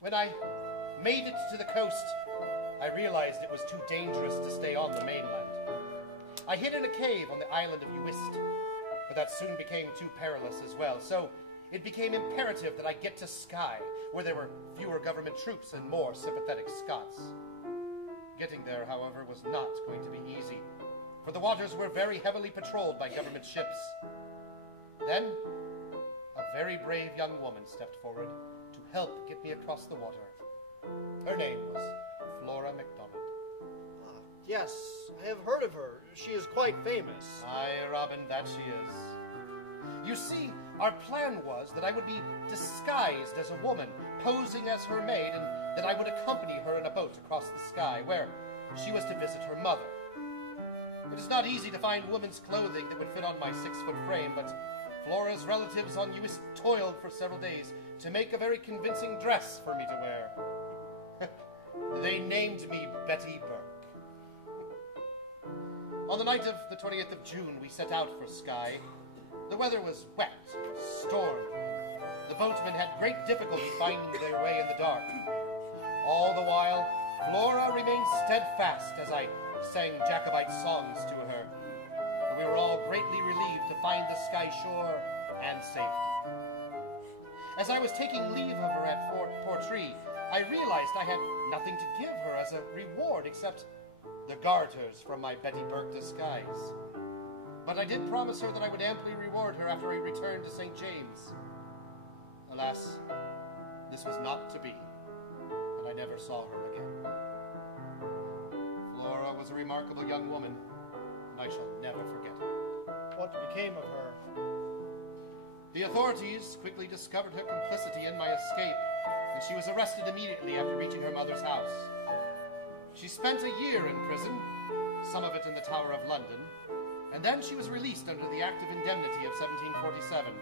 When I made it to the coast, I realized it was too dangerous to stay on the mainland. I hid in a cave on the island of Uist, but that soon became too perilous as well, so it became imperative that I get to Skye, where there were fewer government troops and more sympathetic Scots. Getting there, however, was not going to be easy, for the waters were very heavily patrolled by government ships. Then, a very brave young woman stepped forward to help get me across the water. Her name was Flora MacDonald. Yes, I have heard of her. She is quite famous. Aye, Robin, that she is. You see, our plan was that I would be disguised as a woman, posing as her maid, and that I would accompany her in a boat across the Skye, where she was to visit her mother. It is not easy to find women's clothing that would fit on my 6-foot frame, but Flora's relatives on Uist toiled for several days to make a very convincing dress for me to wear. They named me Betty Burke. On the night of the 20th of June, we set out for Skye. The weather was wet and stormy. The boatmen had great difficulty finding their way in the dark. All the while, Flora remained steadfast as I sang Jacobite songs to her. And we were all greatly relieved to find the Skye shore and safety. As I was taking leave of her at Fort Portree, I realized I had nothing to give her as a reward except the garters from my Betty Burke disguise. But I did promise her that I would amply reward her after we returned to St. James. Alas, this was not to be, and I never saw her again. Flora was a remarkable young woman, and I shall never forget her. What became of her? The authorities quickly discovered her complicity in my escape, and she was arrested immediately after reaching her mother's house. She spent a year in prison, some of it in the Tower of London, and then she was released under the Act of Indemnity of 1747,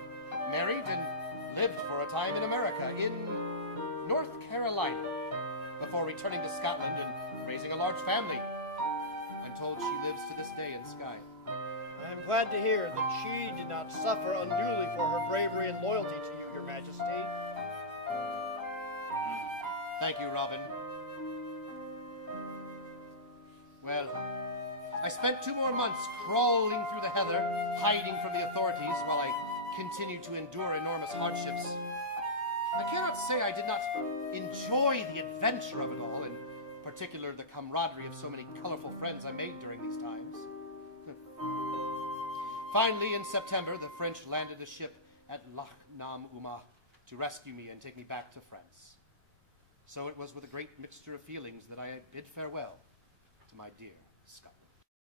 married and lived for a time in America, in North Carolina, before returning to Scotland and raising a large family. I'm told she lives to this day in Skye. I am glad to hear that she did not suffer unduly for her bravery and loyalty to you, Your Majesty. Thank you, Robin. Well, I spent 2 more months crawling through the heather, hiding from the authorities while I continued to endure enormous hardships. I cannot say I did not enjoy the adventure of it all, in particular the camaraderie of so many colorful friends I made during these times. Finally, in September, the French landed a ship at Loch Nam Uma to rescue me and take me back to France. So it was with a great mixture of feelings that I bid farewell to my dear Scotland.